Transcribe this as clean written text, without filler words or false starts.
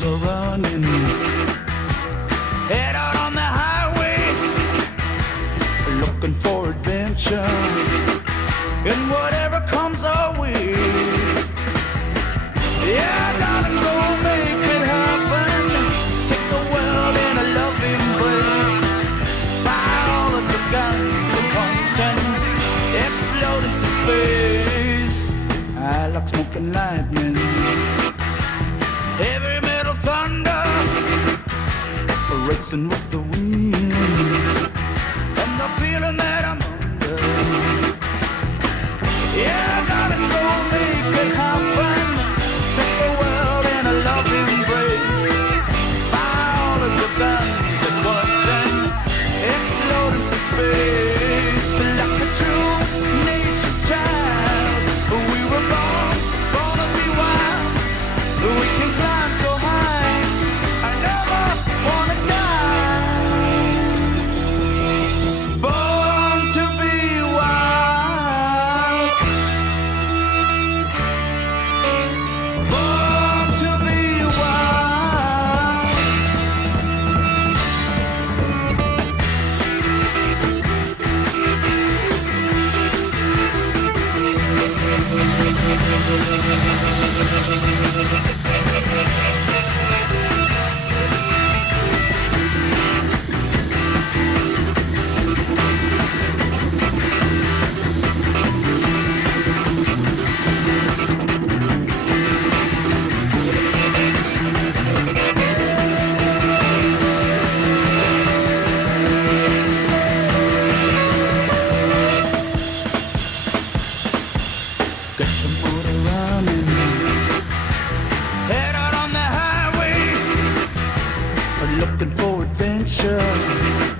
motor running. Head out on the highway, looking for adventure. And whatever comes our way, yeah, gotta go make it happen. Take the world in a loving embrace. Fire all of the guns at once and explode into space. I like smoking lightning, heavy metal thunder, racing with the wind, and the feeling that I'm under. Yeah, I gotta go make it happen. Take the world in a loving embrace. Fire all of the guns at once and explode into space. Like a true nature's child, we were born to be wild. We can climb so high, I never wanna die. Born to be wild. Born to be wild. Get some motor running. Head out on the highway, looking for adventure.